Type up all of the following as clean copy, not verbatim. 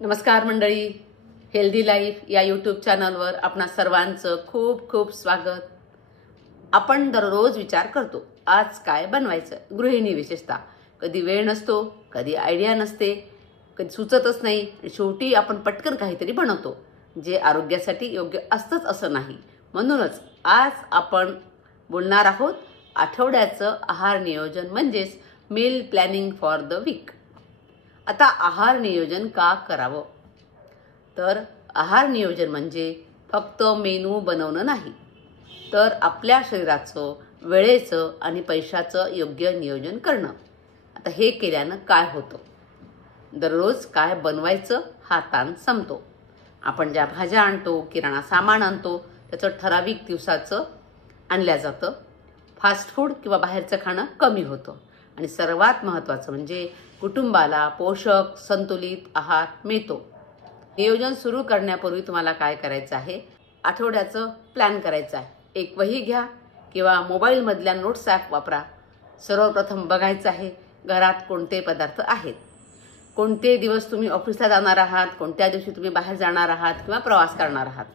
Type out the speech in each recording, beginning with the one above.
नमस्कार मंडळी, healthy life या यूट्यूब चॅनलवर आपणा सर्वांचं खूप खूप स्वागत। आपण दररोज विचार करतो आज काय बनवायचं। गृहिणी विशेषतः कधी वेळ नसतो, कधी आयडिया नसते, कधी सुचतच नाही, शेवटी आपण पटकन काहीतरी बनवतो जे आरोग्यासाठी योग्य असतंच असं नाही। म्हणूनच आज आपण बोलणार आहोत आठवड्याचं आहार नियोजन म्हणजेच meal planning for the week. आता आहार नियोजन का करावं, तर आहार नियोजन म्हणजे फक्त मेनू बनवणं नाही, तर आपल्या शरीराचं, वेळेचं आणि पैशाचं योग्य नियोजन करणं। आता हे केल्यानं काय होतं, दररोज काय बनवायचं हा ताण संपतो। आपण ज्या भाज्या आणतो, किराणा सामान आणतो, त्याचं ठराविक दिवसाचं आणल्या जातं। फास्ट फूड किंवा बाहेरचं खाणं कमी होतं आणि सर्वात महत्त्वाचं म्हणजे कुटुंबाला पोषक संतुलित आहार मिळतो। नियोजन सुरू करण्यापूर्वी तुम्हाला काय करायचं आहे, आठवड्याचं प्लॅन करायचं आहे। एक वही घ्या किंवा मोबाईलमधल्या नोट्स ॲप वापरा। सर्वप्रथम बघायचं आहे घरात कोणते पदार्थ आहेत, कोणते दिवस तुम्ही ऑफिसला जाणार आहात, कोणत्या दिवशी तुम्ही बाहेर जाणार आहात किंवा प्रवास करणार आहात,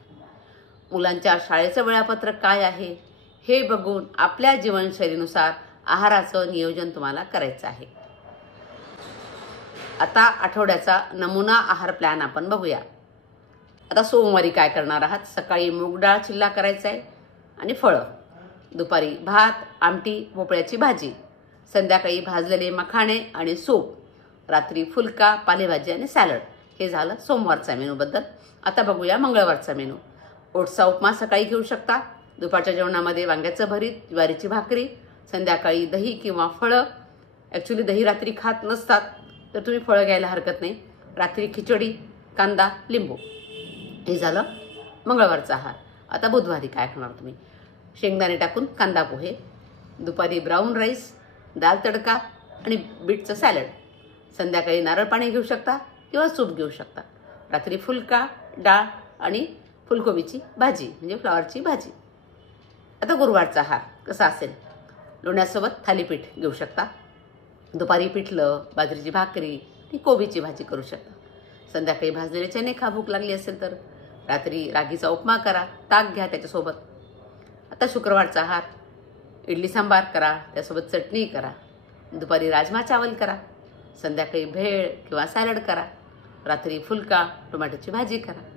मुलांच्या शाळेचं वेळापत्रक काय आहे हे बघून आपल्या जीवनशैलीनुसार आहाराचं नियोजन तुम्हाला करायचं आहे। आता आठवड्याचा नमुना आहार प्लॅन आपण बघूया। आता सोमवारी काय करणार आहात, सकाळी मूग डाळ चिल्ला करायचा आहे आणि फळं, दुपारी भात आमटी भोपळ्याची भाजी, संध्याकाळी भाजलेले मखाणे आणि सूप, रात्री फुलका पालेभाजी आणि सॅलड। हे झालं सोमवारचा मेनूबद्दल। आता बघूया मंगळवारचा मेनू। ओट्सचा उपमा सकाळी घेऊ शकता, दुपारच्या जेवणामध्ये वांग्याचं भरीत, ज्वारीची भाकरी, संध्याकाळी दही किंवा फळं। ॲक्च्युली दही रात्री खात नसतात तर तुम्ही फळं घ्यायला हरकत नाही। रात्री खिचडी कांदा लिंबू। हे झालं मंगळवारचा आहार। आता बुधवारी काय खाणार तुम्ही, शेंगदाणे टाकून कांदा पोहे, दुपारी ब्राऊन राईस, दाल तडका आणि बीटचं सॅलड, संध्याकाळी नारळ पाणी घेऊ शकता किंवा सूप घेऊ शकता, रात्री फुलका डाळ आणि फुलकोबीची भाजी म्हणजे फ्लॉवरची भाजी। आता गुरुवारचा आहार कसा असेल, लोण्यासोबत थालीपीठ घेऊ शकता, दुपारी पिठलं बाजरीची भाकरी आणि कोबीची भाजी करू शकता, संध्याकाळी भाजलेले चणे खा भूक लागली असेल तर, रात्री रागीचा उपमा करा, ताक घ्या त्याच्यासोबत। आता शुक्रवारचा आहार इडली सांबार करा, त्यासोबत चटणी करा, दुपारी राजमा चावल करा, संध्याकाळी भेळ किंवा सॅलड करा, रात्री फुलका टोमॅटोची भाजी करा।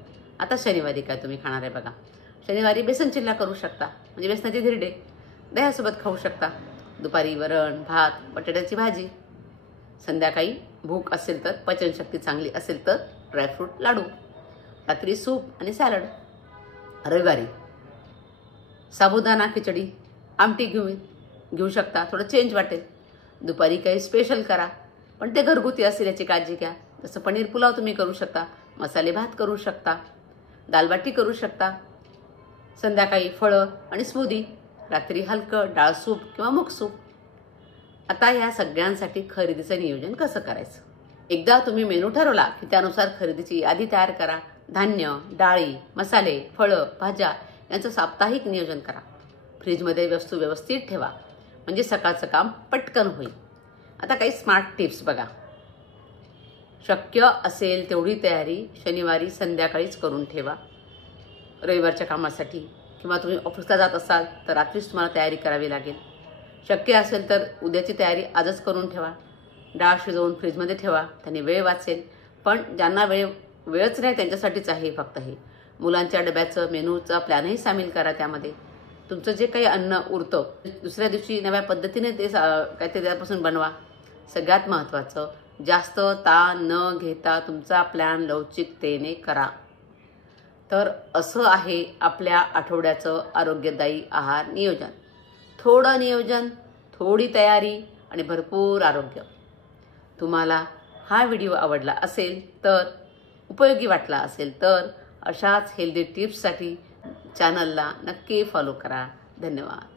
आता शनिवारी काय तुम्ही खाणार आहे बघा, शनिवारी बेसन चिल्ला करू शकता म्हणजे बेसनाचे धिरडे, दह्यासोबत खाऊ शकता, दुपारी वरण भात बटाट्याची भाजी, संध्याकाळी भूक असेल तर पचनशक्ती चांगली असेल तर ड्रायफ्रूट लाडू, रात्री सूप आणि सॅलड। रविवारी साबुदाणा खिचडी आमटी घेऊ शकता, थोडं चेंज वाटेल, दुपारी काही स्पेशल करा पण ते घरगुती असेल याची काळजी घ्या। जसं पनीर पुलाव तुम्ही करू शकता, मसाले भात करू शकता, दालबाटी करू शकता, संध्याकाळी फळं आणि स्मूदी, रात्री हलकं डाळ सूप किंवा मूग सूप। आता या सगळ्यांसाठी खरेदीचं नियोजन कसं करायचं, एकदा तुम्ही मेनू ठरवला की त्यानुसार खरेदीची यादी तयार करा। धान्य डाळी मसाले फळं भाज्या यांचं साप्ताहिक नियोजन करा। फ्रीजमध्ये वस्तू व्यवस्थित ठेवा म्हणजे सकाळचं काम पटकन होईल। आता काही स्मार्ट टिप्स बघा, शक्य असेल तेवढी तयारी शनिवारी संध्याकाळीच करून ठेवा रविवारच्या कामासाठी, किंवा तुम्ही ऑफिसला जात असाल तर रात्रीच तुम्हाला तयारी करावी लागेल। शक्य असेल तर उद्याची तयारी आजच करून ठेवा, डाळ शिजवून फ्रीजमध्ये ठेवा, त्याने वेळ वाचेल। पण ज्यांना वेळच नाही त्यांच्यासाठीच आहे फक्त हे। मुलांच्या डब्याचं मेनूचा प्लॅनही सामील करा त्यामध्ये। तुमचं जे काही अन्न उरतं दुसऱ्या दिवशी नव्या पद्धतीने ते काहीतरी त्यापासून बनवा। सगळ्यात महत्त्वाचं, जास्त ताण न घेता तुमचा प्लॅन लवचिकतेने करा। तर असं आहे आपल्या आठवड्याचं आरोग्यदायी आहार नियोजन। थोडं नियोजन, थोडी तयारी आणि भरपूर आरोग्य। तुम्हाला हा व्हिडिओ आवडला असेल तर, उपयोगी वाटला असेल तर अशाच हेल्दी टिप्ससाठी चॅनलला नक्की फॉलो करा। धन्यवाद।